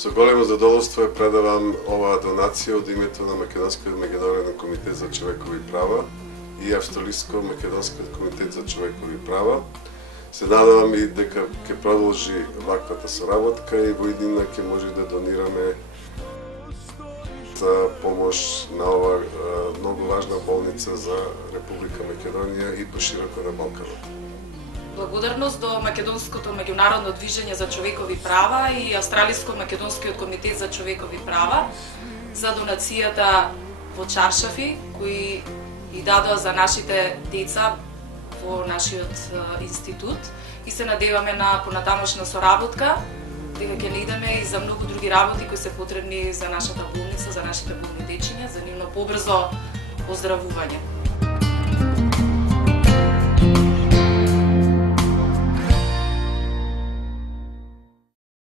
Со големо задоволство ја предавам оваа донација од името на Македонскиот меѓународен комитет за човекови права и Австралиско-македонскиот комитет за човекови права. Се надевам и дека ќе продолжи ваквата соработка и во иднина ќе може да донираме за помош на ова многу важна болница за Република Македонија и пошироко на Балканот. Благодарност до Македонското меѓународно движење за човекови права и Австралиско-македонскиот комитет за човекови права за донацијата во чаршафи кои и дадоа за нашите деца во нашиот институт и се надеваме на понатамошна соработка, дека ќе наидеме и за многу други работи кои се потребни за нашата болница, за нашите болни дечиња, за нивно побрзо оздравување.